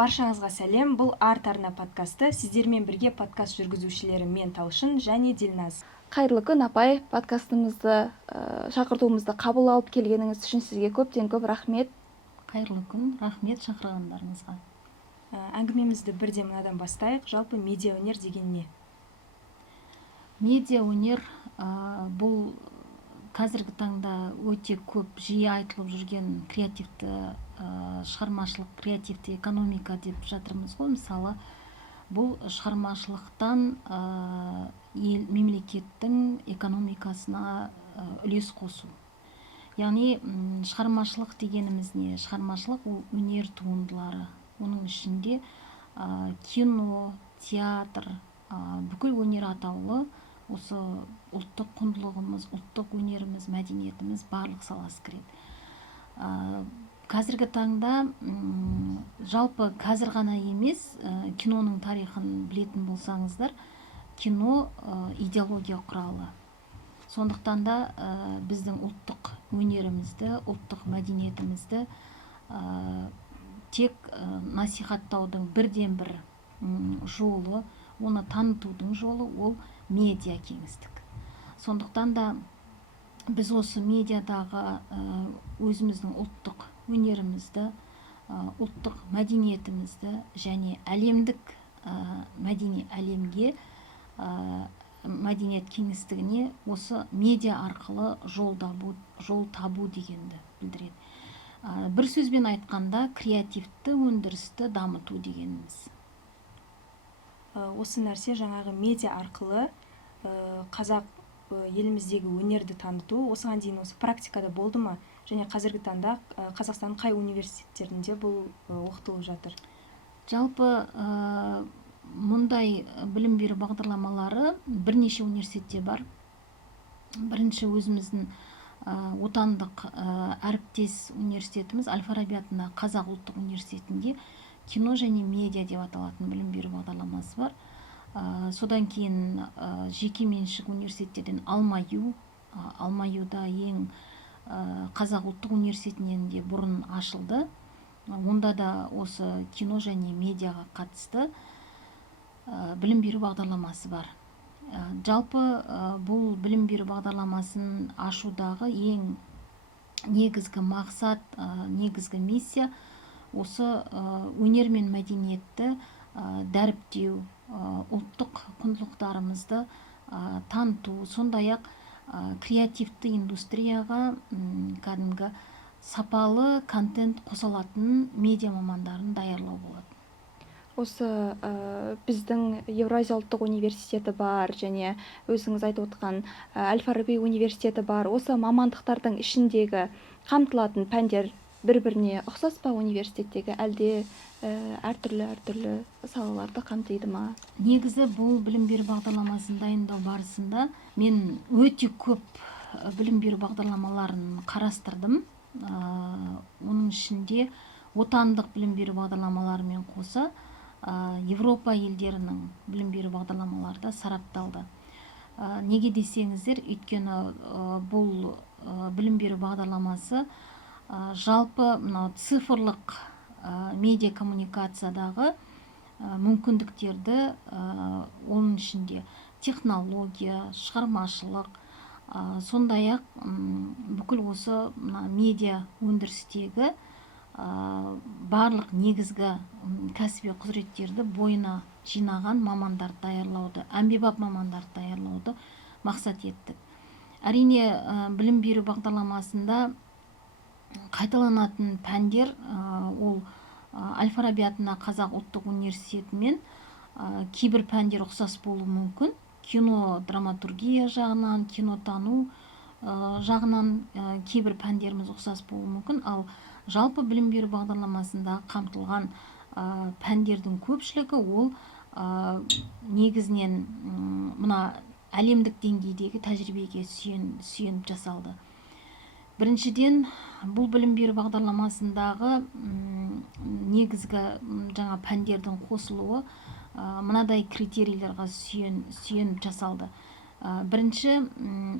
Баршаңызға сәлем. Бұл Арт арна подкасты. Сіздермен бірге подкаст жүргізушілері мен Талшын және Дилназ. Қайырлы күн, апай. Подкастымызды, шақыртуымызды қабыл алып келгеніңіз үшін сізге көптен көп рахмет. Қайырлы күн, рахмет шақырғандарыңызға. Әңгімемізді бірден мынадан бастайық. Жалпы медиа өнер деген не? Медиа өнер бұл қазіргі таңда өте көп жиі айтылып жүрген креативті шығармашылық, креативті экономика деп жатырмыз ғой. Мысалы, бұл шығармашылықтан мемлекеттің экономикасына үлес қосу. Яғни шығармашылық дегеніміз не? Шығармашылық ол өнер туындылары. Оның ішінде кино, театр, бүкіл өнер атаулы осы ұлттық құндылығымыз, ұлттық өнеріміз, мәдениетіміз барлық саласы кіреді. Қазіргі таңда жалпы қазір ғана емес, киноның тарихын білетін болсаңыздар, кино идеология құралы. Сондықтан да біздің ұлттық өнерімізді, ұлттық мәдениетімізді тек насихаттаудың бірден бір жолы, оны танытудың жолы ол медиа кеңістік. Сондықтан да біз осы медиадағы өзіміздің ұлттық өнерімізді, ұлттық мәдениетімізді және әлемдік мәдени әлемге, мәдениет кеңістігіне осы медиа арқылы жол табу дегенді білдіреді. Бір сөзбен айтқанда, креативті өндірісті дамыту дегеніміз. Осы нәрсе жаңағы медиа арқылы қазақ еліміздегі өнерді таныту, осыған дейін осы практикада болды ма? Және қазіргі таңда Қазақстанның қай университеттерінде бұл оқытылып жатыр? Жалпы мұндай білім беру бағдарламалары бірнеше университетте бар. Бірінші өзіміздің отандық әріптес университетіміз Әл-Фараби атындағы Қазақ ұлттық университетінде кино және медиа деп аталатын білім беру бағдарламасы бар. Содан кейін жеке меншік университеттерден Алмаюда ең Қазақ ұлттық университетінен де бұрын ашылды. Онда да осы кино және медиаға қатысты білім беру бағдарламасы бар. Жалпы бұл білім беру бағдарламасын ашудағы ең негізгі мақсат, негізгі миссия осы өнер мен мәдениетті дәріптеу, ұлттық құндылықтарымызды таныту, сондай-ақ креативті индустрияға кәдімгі сапалы контент қосылатын медиа мамандарын даярлау болады. Осы біздің Евразия ұлттық университеті бар және өзіңіз айтып отқан Әл-Фараби университеті бар. Осы мамандықтардың ішіндегі қамтылатын пәндер бір-біріне ұқсас па университеттегі, әлде әртүрлі салаларды қамтиды ма? Негізі бұл білім беру бағдарламасын дайындау барысында мен өте көп білім беру бағдарламаларын қарастырдым. Оның ішінде отандық білім беру бағдарламаларымен қоса Европа елдерінің білім беру бағдарламалары да сарапталды. Неге десеңіздер, өйткені бұл білім беру бағдарламасы жалпы цифрлық медиа коммуникациядағы мүмкіндіктерді, оның ішінде технология, шығармашылық, сондай-ақ бүкіл осы медиа өндірістегі барлық негізгі кәсіби құзыреттерді бойына жинаған мамандарды даярлауды, әмбебап мамандарды даярлауды мақсат еттік. Әрине, білім беру бағдарламасында қайталанатын пәндер ол Әл-Фараби атындағы Қазақ ұлттық университетімен кейбір пәндер ұқсас болуы мүмкін. Кино драматургия жағынан, кинотану жағынан кейбір пәндеріміз ұқсас болуы мүмкін. Ал жалпы білім беру бағдарламасында қамтылған пәндердің көпшілігі ол негізінен мына әлемдік деңгейдегі тәжірибеге сүйеніп жасалды. Біріншіден, бұл білім беру бағдарламасындағы негізгі жаңа пәндердің қосылуы мынадай критерийлерге сүйеніп жасалды. Бірінші,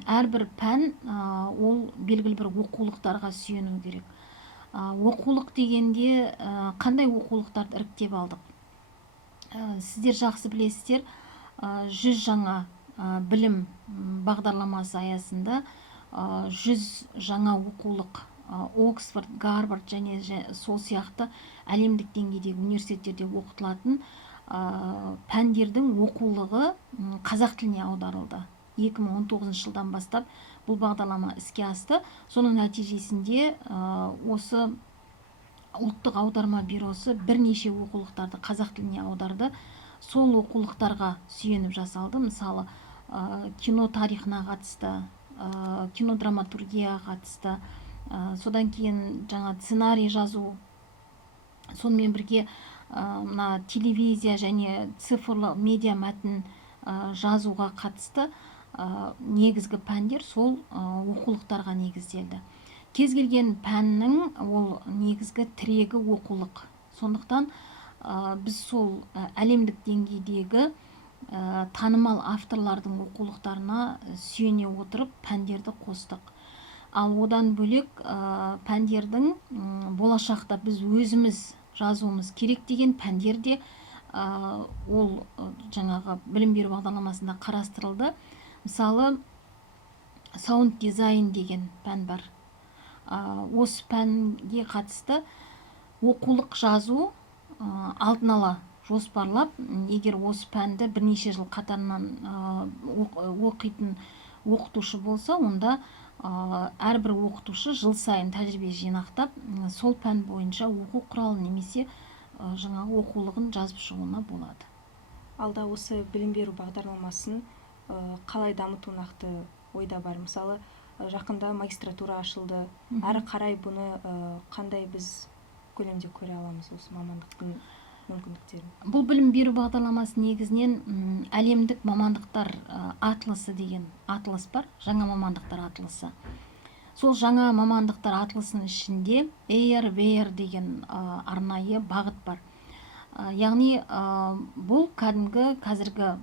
әрбір пән ол белгілі бір оқулықтарға сүйену керек. Оқулық дегенде қандай оқулықтарды іріктеп алдық? Сіздер жақсы білесіздер, 100 жаңа білім бағдарламасы аясында 100 жаңа оқулық Оксфорд, Гарвард және сол сияқты әлемдік деңгейдегі университеттерде оқытылатын пәндердің оқулығы қазақ тіліне аударылды. 2019 жылдан бастап бұл бағдарлама іске асты. Соның нәтижесінде осы ұлттық аударма бюросы бірнеше оқулықтарды қазақ тіліне аударды. Сол оқулықтарға сүйеніп жасалды. Мысалы, кино тарихына қатысты, кино драматургияға қатысты, содан кейін жаңа сценарий жазу, сонымен бірге мына телевизия және цифрлы медиа мәтін жазуға қатысты негізгі пәндер сол оқулықтарға негізделді. Кез келген пәннің ол негізгі тірегі оқулық. Сондықтан біз сол әлемдік деңгейдегі танымал авторлардың оқулықтарына сүйене отырып пәндерді қостық. Ал одан бөлек пәндердің болашақта біз өзіміз жазуымыз керек деген пәндер де ол жаңағы білім беру бағдарламасында қарастырылды. Мысалы, саунд дизайн деген пән бар. Осы пәнге қатысты оқулық жазу алдын ала жоспарлап, егер осы пәнді бірнеше жыл қатарынан оқитын оқытушы болса, онда әрбір оқытушы жыл сайын тәжірибе жинақтап, сол пән бойынша оқу құралын немесе жаңағы оқулығын жазып шығуына болады. Алда осы білім беру бағдарламасын қалай дамыту нақты ойда бар? Мысалы, жақында магистратура ашылды. Әрі қарай бұны қандай біз көлемде көре аламыз, осы мамандықтың мүмкіндіктерін? Бұл білім беру бағдарламасы негізінен әлемдік мамандықтар атласы деген атлас бар, жаңа мамандықтар атласы. Сол жаңа мамандықтар атласының ішінде AR/VR деген арнайы бағыт бар. Яғни бұл қазіргі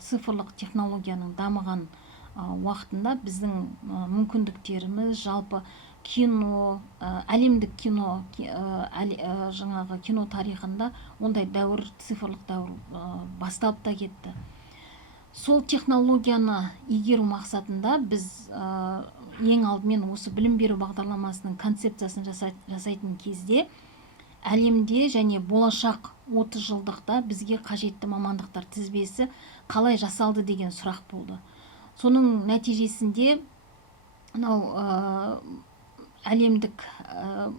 цифрлық технологияның дамыған уақытында біздің мүмкіндіктеріміз, жалпы кино, әлемдік кино, жаңағы кино тарихында ондай дәуір, цифрлық дәуір басталып та кетті. Сол технологияны игеру мақсатында біз ең алдымен осы білім беру бағдарламасының концепциясын жасайтын кезде әлемде және болашақ 30 жылдықта бізге қажетті мамандықтар тізбесі қалай жасалды деген сұрақ болды. Соның нәтижесінде әлемдік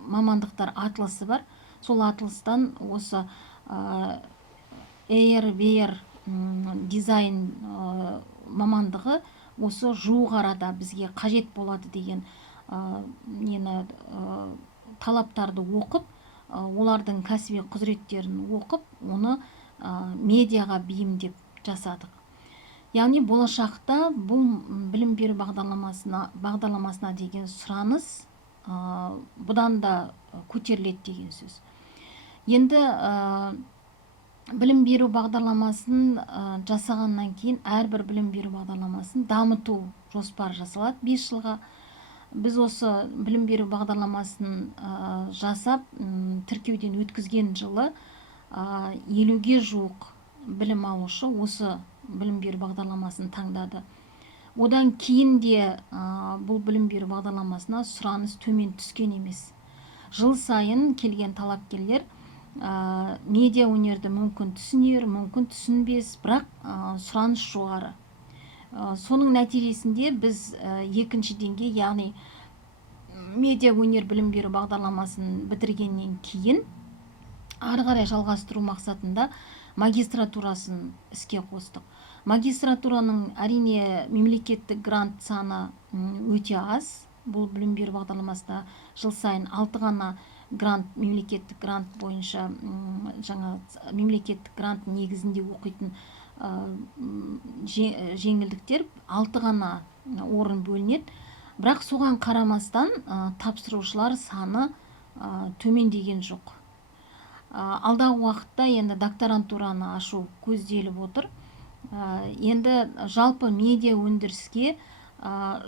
мамандықтар атласы бар. Сол атластан осы AR/VR дизайн мамандығы осы жуық арада бізге қажет болады деген талаптарды оқып, олардың кәсіби құзыреттерін оқып, оны медиаға бейімдеп жасадық. Яғни болашақта бұл білім беру бағдарламасына деген сұраныс бұдан да көтеріледі деген сөз. Енді білім беру бағдарламасын жасағаннан кейін әрбір білім беру бағдарламасын дамыту жоспар жасалады 5 жылға. Біз осы білім беру бағдарламасын жасап, тіркеуден өткізген жылы 50-ге жуық білім алушы осы білім беру бағдарламасын таңдады. Одан кейін де бұл білім беру бағдарламасына сұраныс төмен түскен емес. Жыл сайын келген талапкерлер медиа өнерді мүмкін түсінер, мүмкін түсінбес, бірақ сұраныс жоғары. Соның нәтижесінде біз екінші деңгей, яғни медиа өнер білім беру бағдарламасын бітіргеннен кейін ары қарай жалғастыру мақсатында магистратурасын іске қостық. Магистратураның әрине мемлекеттік грант саны өте аз. Бұл білім беру бағдарламасында жыл сайын 6 ғана грант, мемлекеттік грант бойынша жаңа мемлекеттік грант негізінде оқитын жеңілдіктер 6 ғана орын бөлінеді. Бірақ соған қарамастан тапсырушылар саны төмендеген жоқ. Алдағы уақытта енді докторантураны ашу көзделіп отыр. Енді жалпы медиа өндіріске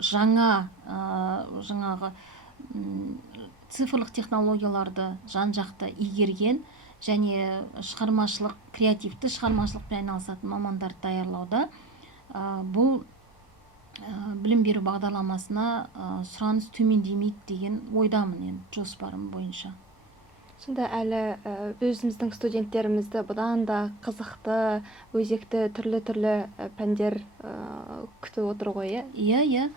жаңағы цифрлық технологияларды жан-жақты игерген және креативті шығармашылықпен айналысатын мамандарды даярлауда бұл білім беру бағдарламасына сұраныс төмендемейді деген ойдамын, енді жоспарым бойынша. Сонда әлі өзіміздің студенттерімізді бұдан да қызықты, өзекті түрлі пәндер күтіп отыр ғой, иә? Иә.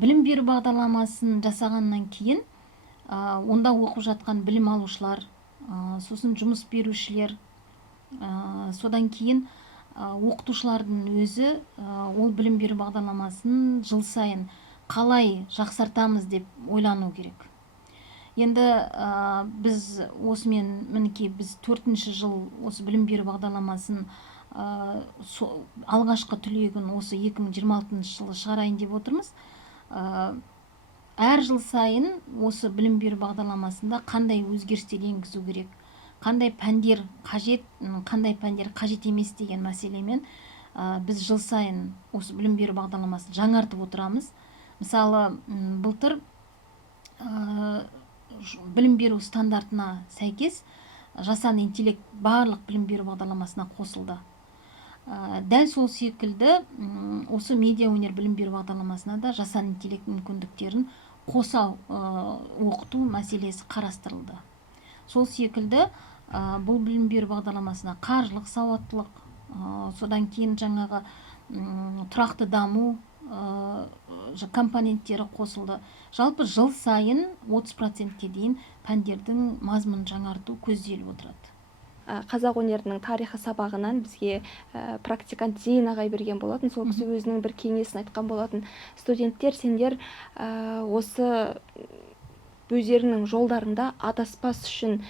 Білім беру бағдарламасын жасағаннан кейін онда оқып жатқан білім алушылар, сосын жұмыс берушілер, содан кейін оқытушылардың өзі ол білім беру бағдарламасын жыл сайын қалай жақсартамыз деп ойлану керек. Енді біз осымен мінекей біз 4-ші жыл осы білім беру бағдарламасын алғашқы түлегін осы 2026 жылы шығарайын деп отырмыз. Әр жыл сайын осы білім беру бағдарламасында қандай өзгерістер енгізу керек, қандай пәндер қажет, қандай пәндер қажет емес деген мәселемен біз жыл сайын осы білім беру бағдарламасын жаңартып отырамыз. Мысалы, былтыр білім беру стандартына сәйкес жасанды интеллект барлық білім беру бағдарламасына қосылды. Дәл сол секілді осы медиа өнер білім беру бағдарламасына да жасанды интеллект мүмкіндіктерін қоса оқыту мәселесі қарастырылды. Сол секілді бұл білім беру бағдарламасына қаржылық сауаттылық, содан кейін жаңағы тұрақты даму компоненттері қосылды. Жалпы жыл сайын 30%-ке дейін пәндердің мазмұнын жаңарту көзделіп отырады. Қазақ өнерінің тарихы сабағынан бізге практикант Зейін ағай берген болатын. Сол кісі өзінің бір кеңесін айтқан болатын. Студенттер, сендер осы өздерінің жолдарында адаспас үшін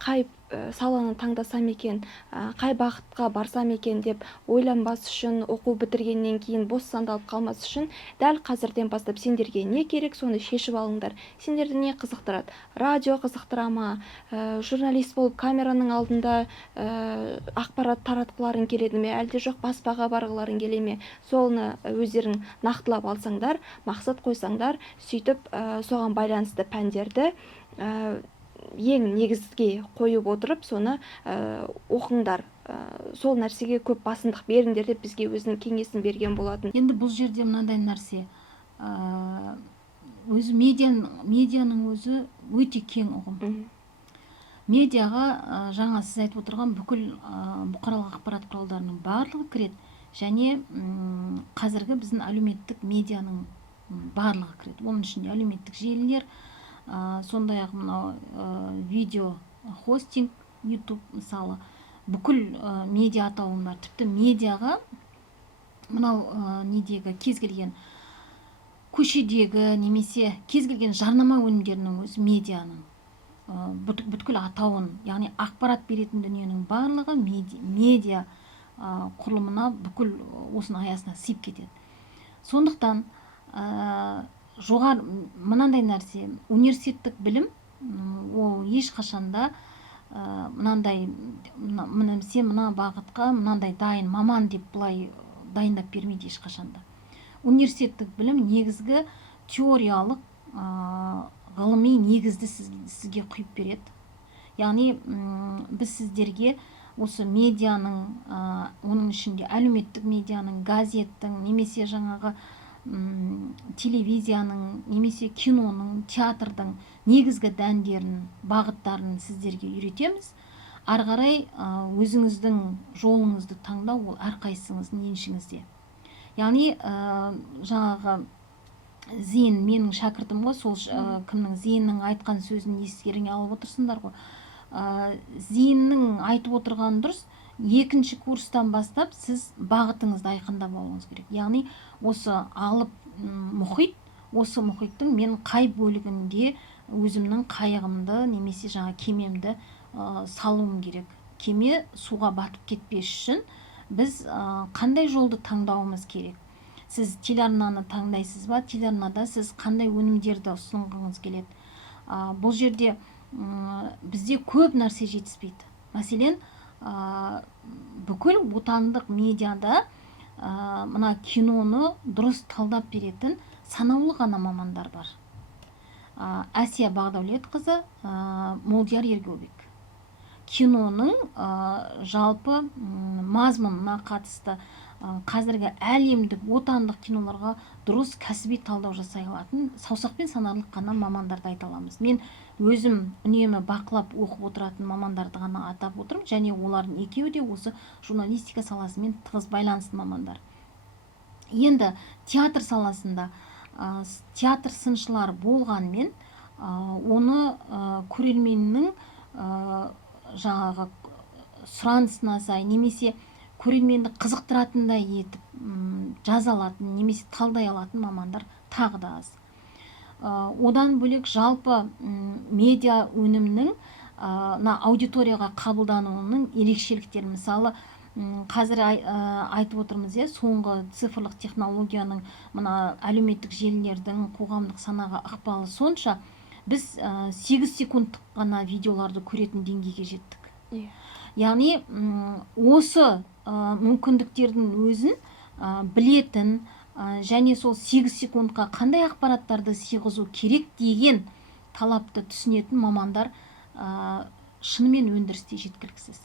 қай саланы таңдасам екен, қай бағытқа барсам екен деп ойланбас үшін, оқу бітіргеннен кейін бос сандалып қалмас үшін дәл қазірден бастап сендерге не керек, соны шешіп алыңдар. Сендерді не қызықтырады? Радио қызықтыра ма? Журналист болып камераның алдында ақпарат таратқыларың келеді ме? Әлде жоқ баспаға барғыларың келе ме? Соны өздерің нақтылап алсаңдар, мақсат қойсаңдар, сөйтіп соған байланысты пәндерді ең негізге қойып отырып, соны оқыңдар. Сол нәрсеге көп басымдық беріңдер деп бізге өзінің кеңесін берген болатын. Енді бұл жерде мынандай нәрсе, өзі медианың өзі өте кең ұғым. Медиаға жаңа сіз айтып отырған бүкіл бұқаралық ақпарат құралдарының барлығы кіреді, және қазіргі біздің әлеуметтік медианың барлығы кіреді. Оның ішінде әлеуметтік желілер, сондай-ақ мынау видео хостинг, YouTube мысалы, бүкіл медиа атауымдар, тіпті медиаға мынау недегі кез келген көшедегі немесе кез келген жарнама өнімдерінің өзі медианың бүткіл атауын, яғни ақпарат беретін дүниенің барлығы медиа құрылымына бүкіл осының аясына сыйып кетеді. Сондықтан мынандай нәрсе, университеттік білім ол ешқашанда мынандай сен мына бағытқа мынандай дайын маман деп былай дайындап бермейді ешқашанда. Университеттік білім негізгі теориялық ғылыми негізді сізге құйып береді. Яғни біз сіздерге осы медианың, оның ішінде әлеуметтік медианың, газеттің, немесе жаңағы телевизияның, немесе киноның, театрдың негізгі дәндерін, бағыттарын сіздерге үйретеміз. Ары қарай өзіңіздің жолыңызды таңдау ол әрқайсыңыздың еншіңізде. Яғни жаңағы Зейін менің шәкіртім ғой, сол кімнің Зейіннің айтқан сөзін ескеріңе алып отырсыңдар ғой. Зейіннің айтып отырған дұрыс, 2-ші курстан бастап сіз бағытыңызды айқындап алуыңыз керек. Яғни осы алып мұхит, осы мұхиттың мен қай бөлігінде өзімнің қайығымды немесе жаңа кемемді салуым керек. Кеме суға батып кетпес үшін біз қандай жолды таңдауымыз керек. Сіз телеарнаны таңдайсыз ба? Телеарнада сіз қандай өнімдерді ұсынғыңыз келеді? Бұл жерде бізде көп нәрсе жетіспейді. Мәселен, бүкіл отандық медиада мына киноны дұрыс талдап беретін санаулы ғана мамандар бар. Әсия Бағдәулетқызы, Молдияр Ергеубек. Киноның жалпы мазмұнына қатысты қазіргі әлемдік отандық киноларға дұрыс кәсіби талдау жасай алатын саусақпен санарлық қана мамандарды айта аламыз. Мен өзім үнемі бақылап оқып отыратын мамандарды ғана атап отырмын, және олардың екеуі де осы журналистика саласымен тығыз байланысты мамандар. Енді театр саласында театр сыншылар болғанмен оны көрерменнің жаңағы сұранысына сай немесе көрерменді қызықтыратындай етіп жаза алатын немесе талдай алатын мамандар тағы да аз. Одан бөлек жалпы медиа өнімнің аудиторияға қабылдануының ерекшеліктері, мысалы қазір айтып отырмыз, соңғы цифрлық технологияның мына әлеуметтік желілердің қоғамдық санаға ықпалы сонша, біз 8 секундтық ғана видеоларды көретін деңгейге жеттік. Яғни осы мүмкіндіктердің өзін білетін және сол 8 секундқа қандай ақпараттарды сыйғызу керек деген талапты түсінетін мамандар шынымен өндірісте жеткіліксіз.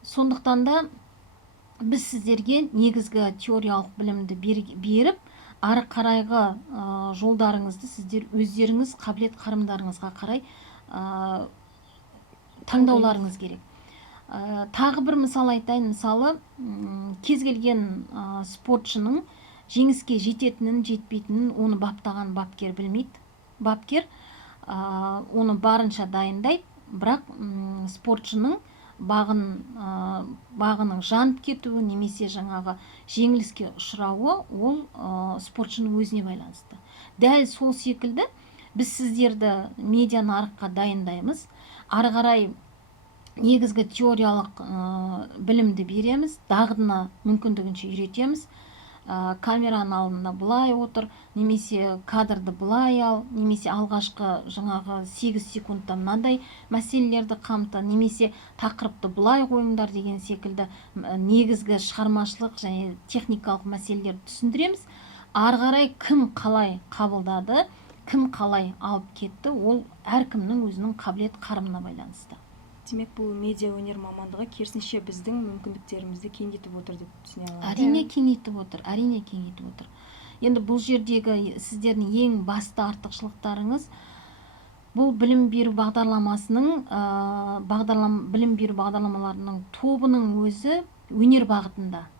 Сондықтан да біз сіздерге негізгі теориялық білімді беріп, ары қарайғы жолдарыңызды сіздер өздеріңіз қабілет қарымдарыңызға қарай таңдауларыңыз керек. Тағы бір мысал айтайын. Мысалы, кез келген спортшының жеңіске жететінін, жетпейтінін оны баптаған бапкер білмейді. Бапкер оны барынша дайындайды, бірақ спортшының бағының жанып кетуі немесе жаңағы жеңіліске ұшырауы ол спортшының өзіне байланысты. Дәл сол секілді біз сіздерді медиа нарыққа дайындаймыз, ары қарай негізгі теориялық білімді береміз, дағдына мүмкіндігінше үйретеміз. Камераның алдында былай отыр, немесе кадрды былай ал, немесе алғашқы жаңағы 8 секундта мынандай мәселелерді қамты, немесе тақырыпты былай қойыңдар деген секілді негізгі шығармашылық және техникалық мәселелерді түсіндіреміз. Ары қарай кім қалай қабылдады, кім қалай алып кетті, ол әркімнің өзінің қабілет қарымына байланысты. Демек, бұл медиа өнер мамандығы керісінше біздің мүмкіндіктерімізді кеңейтіп отыр деп түсіне аламыз. Әрине кеңейтіп отыр, әрине кеңейтіп отыр. Енді бұл жердегі сіздердің ең басты артықшылықтарыңыз бұл білім беру бағдарламасының білім беру бағдарламаларының тобының өзі өнер бағытында.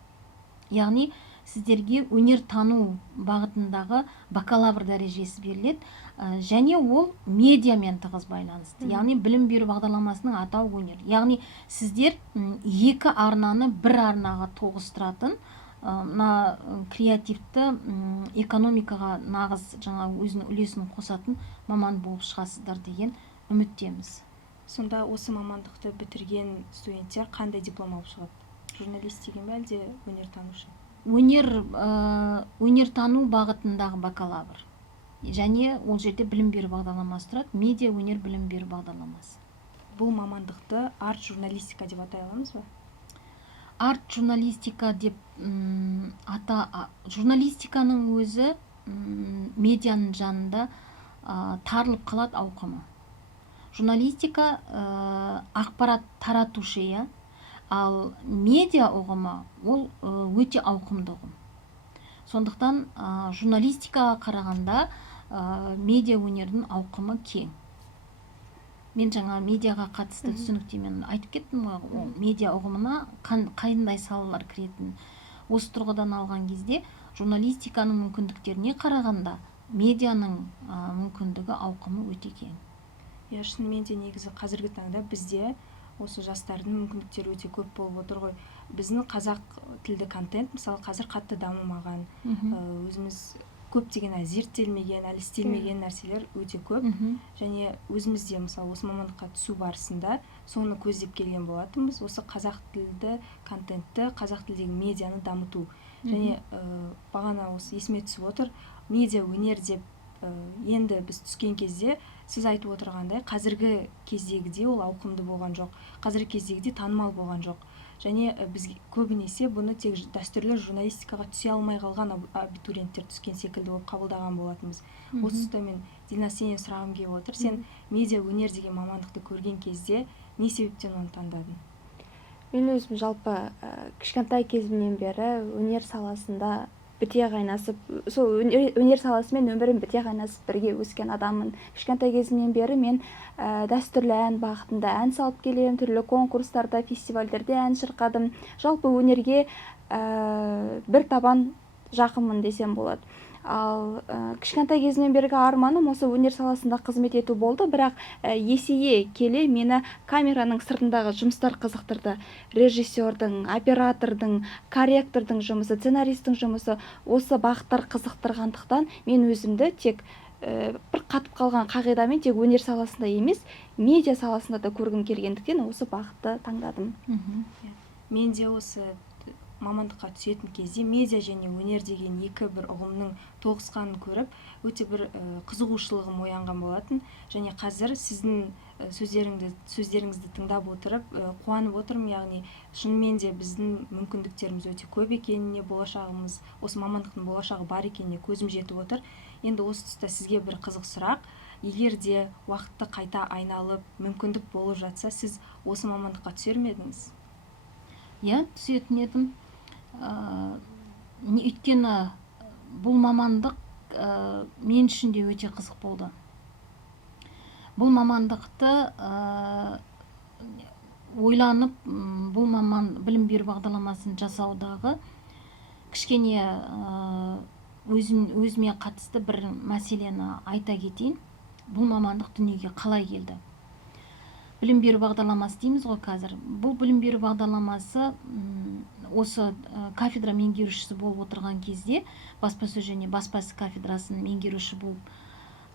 Яғни сіздерге өнер тану бағытындағы бакалавр дәрежесі беріледі, және ол медиамен тығыз байланысты. Яғни білім беру бағдарламасының атауы өнер. Яғни сіздер екі арнаны бір арнаға тоғыстыратын, креативті экономикаға нағыз жаңа өзінің үлесін қосатын маман болып шығасыздар деген үміттеміз. Сонда осы мамандықты бітірген студенттер қандай диплом алып шығады? Журналист деген бе, әлде өнертанушы? Өнертану бағытындағы бакалавр. Және ол жерде білім беру бағдарламасы тұрады, медиа өнер білім беру бағдарламасы. Бұл мамандықты арт журналистика деп атай аламыз ба? Арт журналистика деп журналистиканың өзі медианың жанында тарылып қалады ауқымы. Журналистика ақпарат таратушы, ал медиа ұғымы ол өте ауқымды ұғым. Сондықтан журналистикаға қарағанда медиа өнердің ауқымы кең. Мен жаңа медиаға қатысты түсініктемен айтып кеттім ғой, медиа ұғымына қандай салалар кіретін. Осы тұрғыдан алған кезде журналистиканың мүмкіндіктеріне қарағанда медианың мүмкіндігі ауқымы өте кең. Шынымен де негізі қазіргі таңда бізде осы жастардың мүмкіндіктері өте көп болып отыр ғой. Біздің қазақ тілді контент, мысалы, қазір қатты дамымаған, өзіміз көптеген зерттелмеген, әлі істелмеген нәрселер өте көп. Және өзімізде, мысалы, осы мамандыққа түсу барысында соны көздеп келген болатынбыз. Осы қазақ тілді контентті, қазақ тілдегі медианы дамыту. Және бағана осы есіме түсіп отыр, медиа өнер деп енді біз түскен кезде сіз айтып отырғандай қазіргі кездегідей ол ауқымды болған жоқ, қазіргі кездегідей танымал болған жоқ. және біз көбінесе бұны тек дәстүрлі журналистикаға түсе алмай қалған абитуриенттер түскен секілді болып қабылдаған болатынбыз. Осы тұста мен Дильназ, сенен сұрағым келіп отыр. Сен медиа өнер деген мамандықты көрген кезде не себептен оны таңдадың? Мен өзім жалпы кішкентай кезімнен бері өнер саласында біте қайнасып, сол өнер саласымен өмірім біте қайнасып бірге өскен адаммын. Кішкентай кезімнен бері мен дәстүрлі ән бағытында ән салып келемін, түрлі конкурстарда, фестивальдерде ән шырқадым. Жалпы өнерге бір табан жақынмын десем болады. Ал кішкентай кезімнен бергі арманым осы өнер саласында қызмет ету болды, бірақ есейе келе мені камераның сыртындағы жұмыстар қызықтырды. Режиссердің, оператордың, корректордың жұмысы, сценаристің жұмысы, осы бағыттар қызықтырғандықтан мен өзімді тек бір қатып қалған қағидамен тек өнер саласында емес, медиа саласында да көргім келгендіктен осы бағытты таңдадым. Мен де осы мамандыққа түсетін кезде медиа және өнер деген екі бір ұғымның тоғысқанын көріп, өте бір қызығушылығым оянған болатын. Және қазір сіздің сөздеріңізді тыңдап отырып, қуанып отырмын. Яғни шынымен де біздің мүмкіндіктеріміз өте көп екеніне, болашағымыз, осы мамандықтың болашағы бар екеніне көзім жетіп отыр. Енді осы тұста сізге бір қызық сұрақ. Егер де уақытты қайта айналып, мүмкіндік болып жатса, сіз осы мамандыққа түсер ме едіңіз? Иә, түсетін едім. Өйткені бұл мамандық мен үшін де өте қызық болды. Бұл мамандықты ойланып, бұл білім беру бағдарламасын жасаудағы кішкене өзіме қатысты бір мәселені айта кетейін. Бұл мамандық дүниеге қалай келді? Білім беру бағдарламасы дейміз ғой қазір. Бұл білім беру бағдарламасы осы кафедра меңгерушісі болып отырған кезде, баспасөз және баспасы кафедрасының меңгеруші болып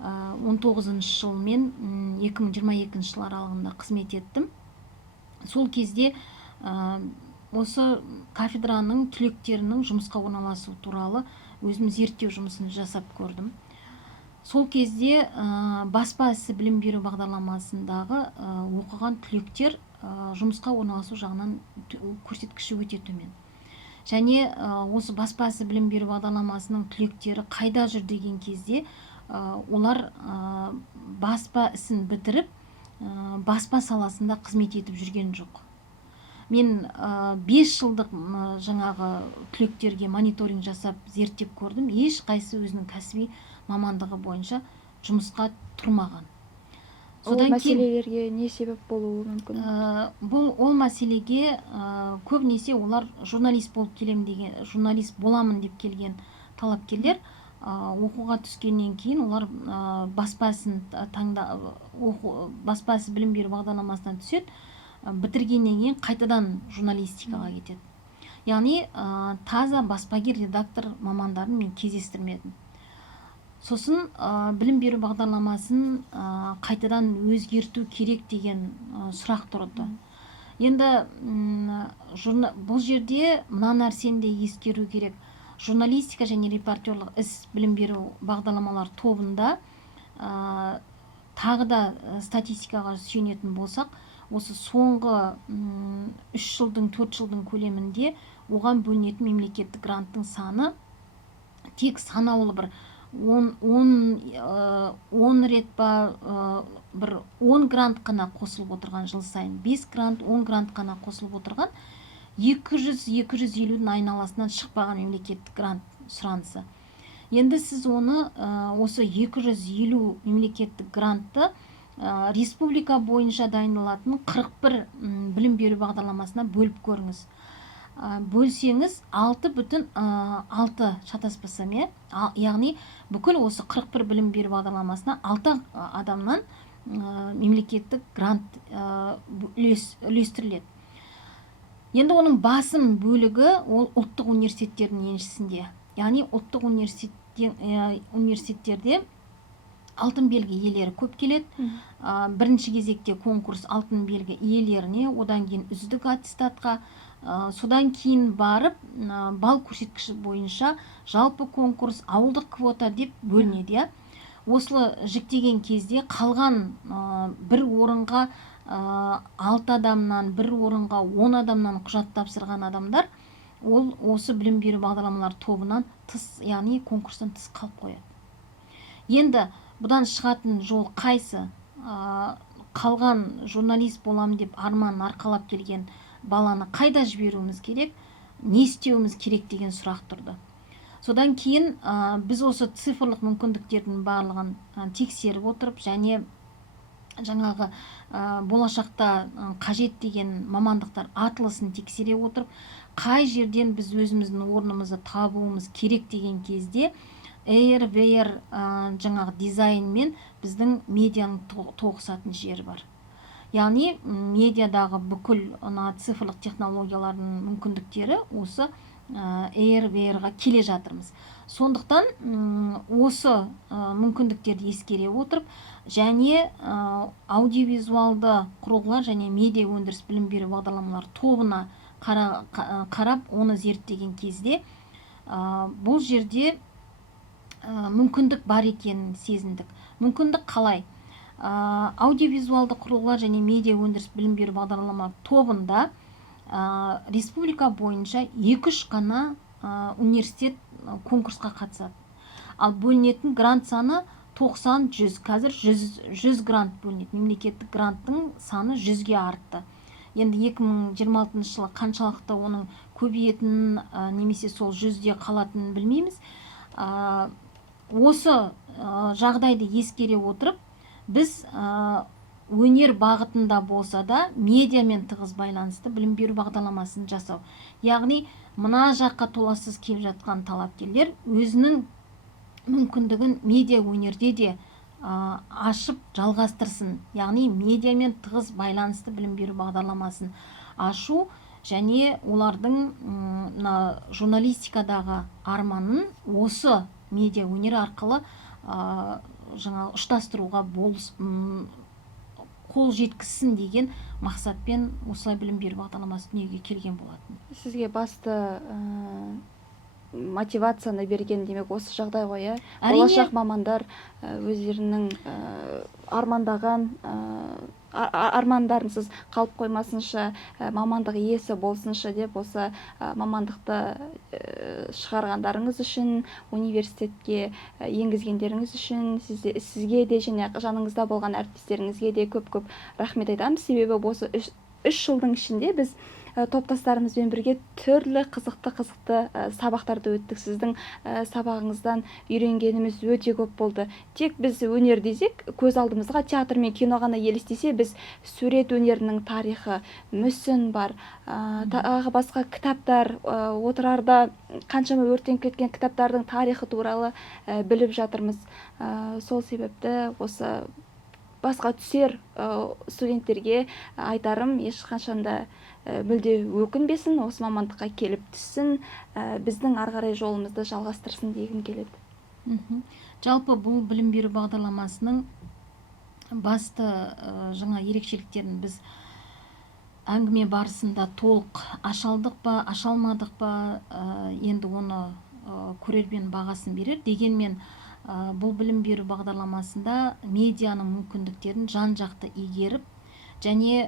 19 жыл мен 2022 жыл аралығында қызмет еттім. Сол кезде осы кафедраның түлектерінің жұмысқа орналасу туралы өзім зерттеу жұмысын жасап көрдім. Сол кезде баспа ісі білім беру бағдарламасындағы оқыған түлектер жұмысқа орналасу жағынан көрсеткіші өте төмен. Және осы баспа ісі білім беру бағдарламасының түлектері қайда жүр деген кезде олар баспа ісін бітіріп баспа саласында қызмет етіп жүрген жоқ. Мен 5 жылдық жаңағы түлектерге мониторинг жасап зерттеп көрдім. Еш қайсы өзінің кәсіби мамандығы бойынша жұмысқа тұрмаған. Ол мәселелерге не себеп болуы мүмкін? Ол мәселеге көбінесе олар журналист болып келем деген, журналист боламын деп келген талапкерлер оқуға түскеннен кейін олар баспа ісін білім беру бағдарламасынан түседі. Бітіргеннен кейін қайтадан журналистикаға кетеді. Яғни таза баспагер, редактор мамандарын мен кездестірмедім. Сосын білім беру бағдарламасын қайтадан өзгерту керек деген сұрақ тұрды. Енді бұл жерде мына нәрсені де ескеру керек. Журналистика және репортерлық іс білім беру бағдарламалар тобында тағы да статистикаға сүйенетін болсақ, осы соңғы 3 жылдың 4 жылдың көлемінде оған бөлінетін мемлекеттік гранттың саны тек санаулы бір 10 рет па бір 10 грант қана қосылып отырған жыл сайын, 5 грант, 10 грант қана қосылып отырған, 200-250-дің айналасынан шықпаған мемлекеттік грант сұранысы. Енді сіз оны осы 250 мемлекеттік грантты республика бойынша дайындалатын 41 білім беру бағдарламасына бөліп көріңіз. Бөлсеңіз 6,6 шатаспасам, яғни бүкіл осы 41 білім беру бағдарламасына 6 адамнан мемлекеттік грант үлестіріледі. Енді оның басым бөлігі ол ұлттық университеттердің еншісінде. Яғни ұлттық университеттерде алтын белгі иелері көп келеді. Бірінші кезекте конкурс алтын белгі иелеріне, одан кейін үздік аттестатқа, содан кейін барып балл көрсеткіші бойынша жалпы конкурс, ауылдық квота деп бөлінеді. Осылы жіктеген кезде қалған бір орынға 6 адамнан бір орынға 10 адамнан құжат тапсырған адамдар ол осы білім беру бағдарламалар тобынан тыс, яғни конкурстан тыс қалып қояды. Енді бұдан шығатын жол қайсы? Қалған журналист болам деп арманын арқалап келген баланы қайда жіберуіміз керек, не істеуіміз керек деген сұрақ тұрды. Содан кейін біз осы цифрлық мүмкіндіктердің барлығын тексеріп отырып, және жаңағы болашақта қажет деген мамандықтар атылысын тексере отырып, қай жерден біз өзіміздің орнымызды табуымыз керек деген кезде AR, VR жаңағы дизайн мен біздің медианың тоғысатын жері бар. Яғни медиадағы бүкіл цифрлық технологиялардың мүмкіндіктері осы AR, VR-ға келе жатырмыз. Сондықтан осы мүмкіндіктерді ескере отырып, және аудиовизуалды құрылғылар және медиа өндіріс білім беру бағдарламалар тобына қарап, оны зерттеген кезде бұл жерде мүмкіндік бар екенін сезіндік. Мүмкіндік қалай? Аудиовизуалды құрылғылар және медиа өндіріс білім беру бағдарлама тобында республика бойынша 2-3 қана университет конкурсқа қатысады. Ал бөлінетін грант саны 90-100. Қазір 100 грант бөлінеді. Мемлекеттік гранттың саны 100-ге артты. Енді 2026 жылы қаншалықты оның көбейетінін немесе сол 100-де қалатынын білмейміз. Осы жағдайды ескере отырып, біз өнер бағытында болса да медиамен тығыз байланысты білім беру бағдарламасын жасау. Яғни мына жаққа толассыз келіп жатқан талапкерлер өзінің мүмкіндігін медиа өнерде де ашып жалғастырсын. Яғни медиамен тығыз байланысты білім беру бағдарламасын ашу және олардың журналистикадағы арманын осы медиа өнер арқылы ұштастыруға қол жеткізсін деген мақсатпен осылай білім беру бағдарламасы дүниеге келген болатын. Сізге басты мотивацияны берген демек осы жағдай ғой, иә? Болашақ мамандар өздерінің армандаған армандарынсыз қалып қоймасынша, мамандық иесі болсынша деп осы мамандықты шығарғандарыңыз үшін, университетке енгізгендеріңіз үшін сізге де және жаныңызда болған әріптестеріңізге де көп рахмет айтамыз. Себебі осы 3 жылдың ішінде біз топтастарымызбен бірге түрлі қызықты сабақтарды өттік. Сіздің сабағыңыздан үйренгеніміз өте көп болды. Тек біз өнер десек, көз алдымызға театр мен кино ғана елестесе, біз сурет өнерінің тарихы, мүсін бар, тағы басқа кітаптар, отырарда қаншама өртеніп кеткен кітаптардың тарихы туралы біліп жатырмыз. Сол себепті осы басқа түсер студенттерге айтарым, ешқашанда мүлде өкінбесін, осы мамандыққа келіп түссін, біздің ары қарай жолымызды жалғастырсын дегім келеді. Жалпы бұл білім беру бағдарламасының басты жаңа ерекшеліктерін біз әңгіме барысында толық аша алдық па, аша алмадық па, енді оны көрермен бағасын берер. Дегенмен бұл білім беру бағдарламасында медианың мүмкіндіктерін жан-жақты игеріп, және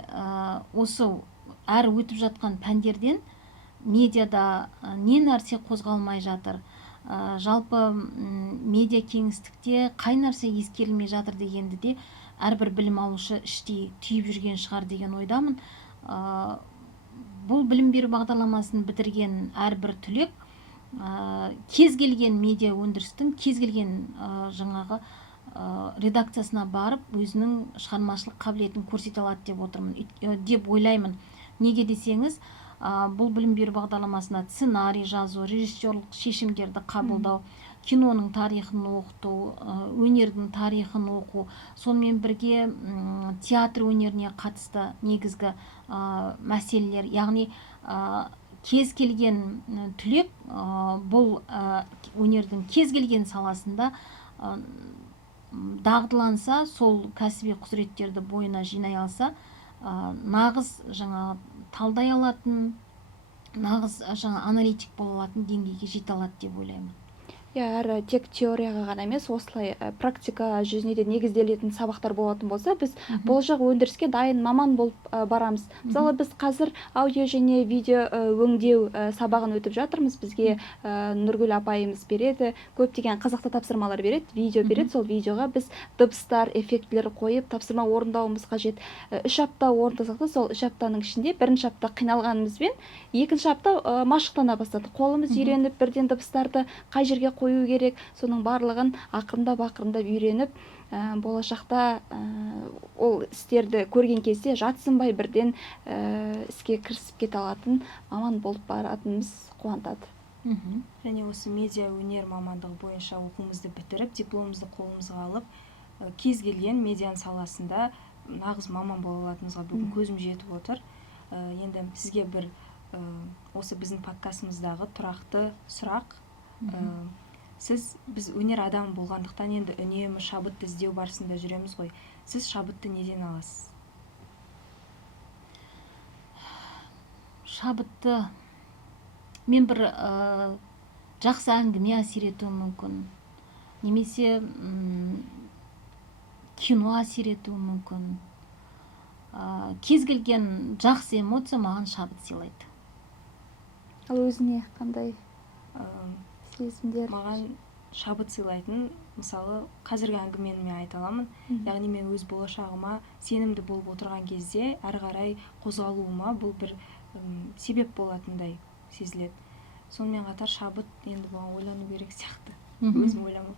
осы әр өтіп жатқан пәндерден медиада не нәрсе қозғалмай жатыр, жалпы медиа кеңістікте қай нәрсе ескерілмей жатыр дегенді де әрбір білім алушы іштей түйіп жүрген шығар деген ойдамын. Бұл білім беру бағдарламасын бітірген әрбір түлек кез келген медиа өндірістің кез келген жаңағы редакциясына барып өзінің шығармашылық қабілетін көрсете алады деп ойлаймын. Неге десеңіз, бұл білім беру бағдарламасына сценарий жазу, режиссерлік шешімдерді қабылдау, киноның тарихын оқыту, өнердің тарихын оқу, сонымен бірге театр өнеріне қатысты негізгі мәселелер, яғни кез келген түлек бұл өнердің кез келген саласында дағдыланса, сол кәсіби құзыреттерді бойына жинай алса, нағыз жаңа талдай алатын, нағыз жаңа аналитик бола алатын деңгейге жете алады деп ойлаймын. Әрі тек теорияға ғана емес, осылай практика жүзіне де негізделетін сабақтар болатын болса, біз болашақ өндіріске дайын маман болып барамыз. Мысалы, біз қазір аудио және видео өңдеу сабағын өтіп жатырмыз. Бізге Нұргүл апайымыз береді, көптеген қызықты тапсырмалар береді, видео береді. Сол видеоға біз дыбыстар, эффектілер қойып, тапсырма орындауымыз қажет. 3 апта орындасақ та, сол 3 аптаның ішінде бірінші апта қиналғанымызбен, екінші апта машықтана бастады. Қолымыз үйреніп, бірден дыбыстарды қай жерге қою керек, соның барлығын ақырындап үйреніп, болашақта ол істерді көрген кезде жатсынбай бірден іске кірісіп кете алатын маман болып баратынымыз қуантады. Және осы медиа өнер мамандығы бойынша оқуымызды бітіріп, дипломымызды қолымызға алып, кез келген медиа саласында нағыз маман бола алатынымызға бүгін көзім жетіп отыр. Енді сізге бір осы біздің подкастымыздағы тұрақты сұрақ. Біз өнер адамы болғандықтан енді үнемі шабытты іздеу барысында жүреміз ғой. Сіз шабытты неден аласыз? Шабытты мен бір жақсы әңгіме әсер етуі мүмкін, немесе кино әсер етуі мүмкін. Кез келген жақсы эмоция маған шабыт сыйлайды. Ал өзіне қандай сезімдер? Маған шабыт сыйлайтын, мысалы, қазіргі әңгімені мен айта аламын. Яғни мен өз болашағыма сенімді болып отырған кезде әрі қарай қозғалуыма бұл бір себеп болатындай сезіледі. Сонымен қатар шабыт енді бұған ойлану керек сияқты. Өзім ойламам.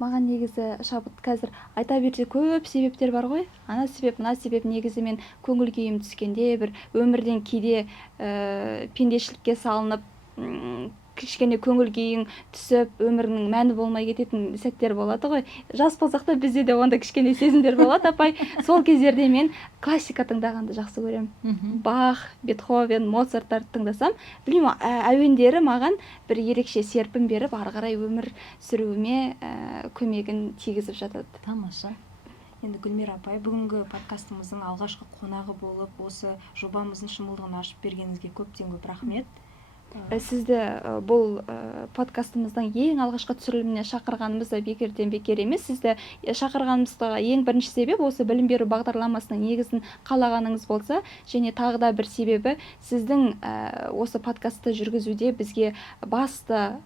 Маған негізі шабыт қазір айта берсе көп себептер бар ғой. Ана себеп, мына себеп. Негізі мен көңіл күйім түскенде, бір өмірден кейде пендешілікке салынып, кішкене көңіл күйің түсіп, өмірінің мәні болмай кететін сәттер болады ғой. Жас болсақ та бізде де онда кішкене сезімдер болады, апай. Сол кездерде мен классика тыңдағанды жақсы көремін. Бах, Бетховен, Моцарттарды тыңдасам, білмеймін, әуендері маған бір ерекше серпін беріп, ары қарай өмір сүруіме көмегін тигізіп жатады. Тамаша. Енді Гүлмира апай, бүгінгі подкастымыздың алғашқы қонағы болып, осы жобамыздың шымылдығын ашып бергеніңізге көптен көп рахмет. Сізді бұл подкастымыздың ең алғашқы түсіріліміне шақырғанымыз да бекерден бекер емес. Сізді шақырғанымызға ең бірінші себеп осы білім беру бағдарламасының негізін қалағаныңыз болса, және тағы да бір себебі сіздің осы подкастты жүргізуде бізге басты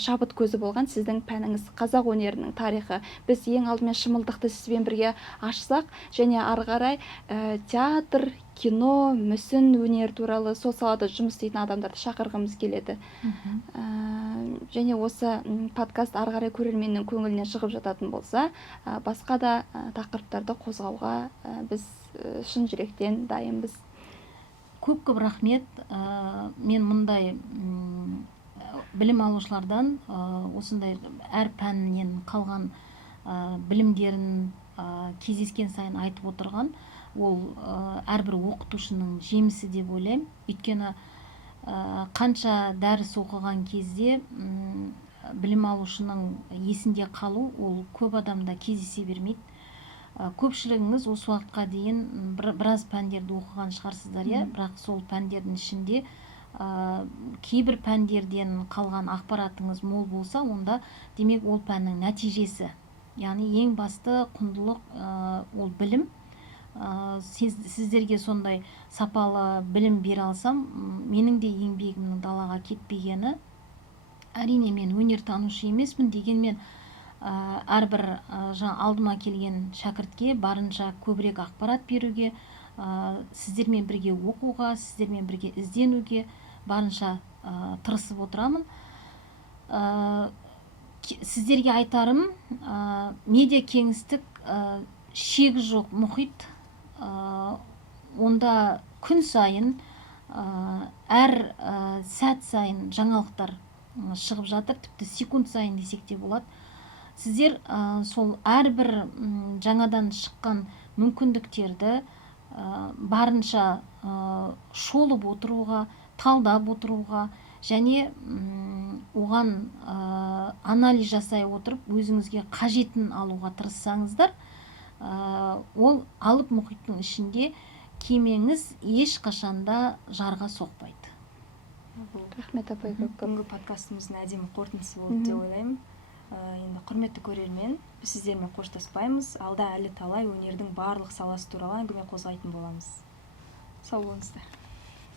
шабыт көзі болған сіздің пәніңіз, қазақ өнерінің тарихы. Біз ең алдымен шымылдықты сізбен бірге ашсақ, және ары қарай театр, кино, мүсін өнер туралы сол салада жұмыс істейтін адамдарды шақырғымыз келеді. Және осы подкаст ары қарай көрерменнің көңіліне шығып жататын болса, басқа да тақырыптарды қозғауға біз шын жүректен дайынбыз. Көп рахмет. Мен мұндай білім алушылардан осындай әр пәнінен қалған білімдерін кездескен сайын айтып отырған, ол әрбір оқытушының жемісі деп ойлаймын. Өйткені қанша дәріс оқыған кезде білім алушының есінде қалу ол көп адамда кездесе бермейді. Көпшілігіңіз осы уақытқа дейін біраз пәндерді оқыған шығарсыздар, бірақ сол пәндердің ішінде кейбір пәндерден қалған ақпаратыңыз мол болса, онда демек ол пәннің нәтижесі. Яғни ең басты құндылық ол білім. Сіздерге сондай сапалы білім бере алсам, менің де еңбегімнің далаға кетпегені. Әрине мен өнертанушы емеспін, дегенмен әрбір алдыма келген шәкіртке барынша көбірек ақпарат беруге, сіздермен бірге оқуға, сіздермен бірге ізденуге барынша тырысып отырамын. Сіздерге айтарым, медиа кеңістік шегі жоқ мұхит. Онда күн сайын, әр сәт сайын жаңалықтар шығып жатыр, тіпті секунд сайын десек те болады. Сіздер сол әрбір жаңадан шыққан мүмкіндіктерді барынша шолып отыруға, талдап отыруға, және оған анализ жасай отырып, өзіңізге қажетін алуға тырыссаңыздар, ол алып мұхиттың ішінде кемеңіз еш қашанда жарға соқпайды. Бұл Рахмет апай көп. бүгінгі подкастымыздың әдемі қорытындысы болды деп ойлаймын. Енді құрметті көрермен, біз сіздермен қоштаспаймыз. Алда әлі талай өнердің барлық саласы туралы әңгіме қозғайтын боламыз. Сау болыңыздар.